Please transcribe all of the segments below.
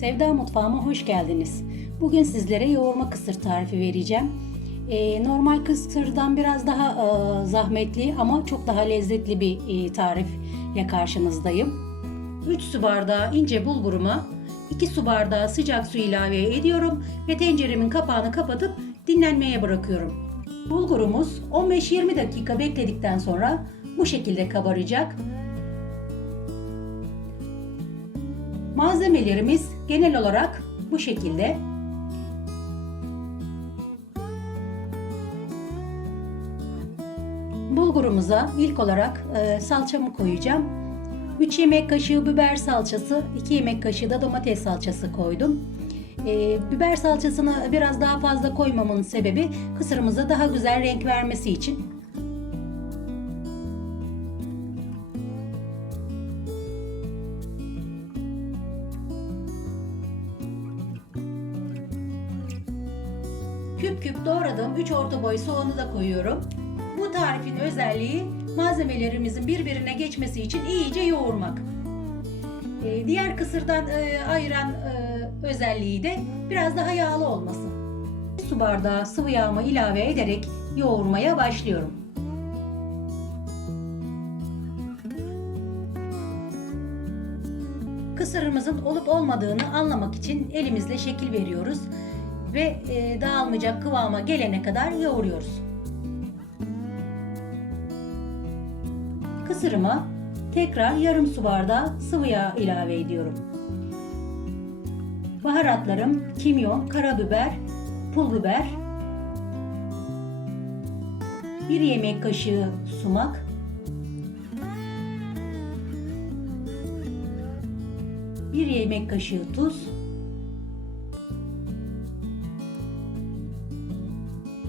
Sevda Mutfağıma hoş geldiniz. Bugün sizlere yoğurma kısır tarifi vereceğim. Ee, normal kısırdan biraz daha e, zahmetli ama çok daha lezzetli bir e, tarifle karşınızdayım. 3 su bardağı ince bulguruma 2 su bardağı sıcak su ilave ediyorum ve tenceremin kapağını kapatıp dinlenmeye bırakıyorum. Bulgurumuz 15-20 dakika bekledikten sonra bu şekilde kabaracak. Malzemelerimiz genel olarak bu şekilde. Bulgurumuza ilk olarak e, salçamı koyacağım. 3 yemek kaşığı biber salçası, 2 yemek kaşığı da domates salçası koydum. E, biber salçasını biraz daha fazla koymamın sebebi kısırımıza daha güzel renk vermesi için. Küp küp doğradığım 3 orta boy soğanı da koyuyorum. Bu tarifin özelliği malzemelerimizin birbirine geçmesi için iyice yoğurmak. Ee, diğer kısırdan e, ayıran e, özelliği de biraz daha yağlı olması. Bir su bardağı sıvı yağımı ilave ederek yoğurmaya başlıyorum. Kısırımızın olup olmadığını anlamak için elimizle şekil veriyoruz ve e, dağılmayacak kıvama gelene kadar yoğuruyoruz. Kısırıma tekrar yarım su bardağı sıvı yağ ilave ediyorum. Baharatlarım kimyon, karabiber, pul biber, 1 yemek kaşığı sumak, bir yemek kaşığı tuz,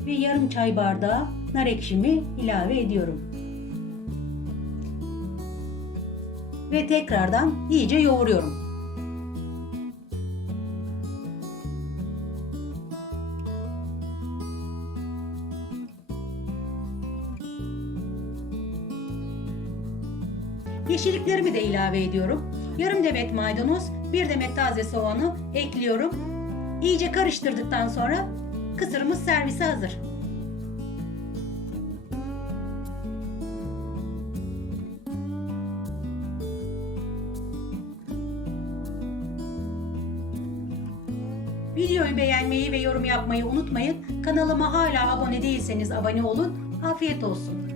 ve yarım çay bardağı nar ekşimi ilave ediyorum. Ve tekrardan iyice yoğuruyorum. Yeşilliklerimi de ilave ediyorum. Yarım demet maydanoz, bir demet taze soğanı ekliyorum. İyice karıştırdıktan sonra Kısırımız servise hazır. Videoyu beğenmeyi ve yorum yapmayı unutmayın. Kanalıma hala abone değilseniz abone olun. Afiyet olsun.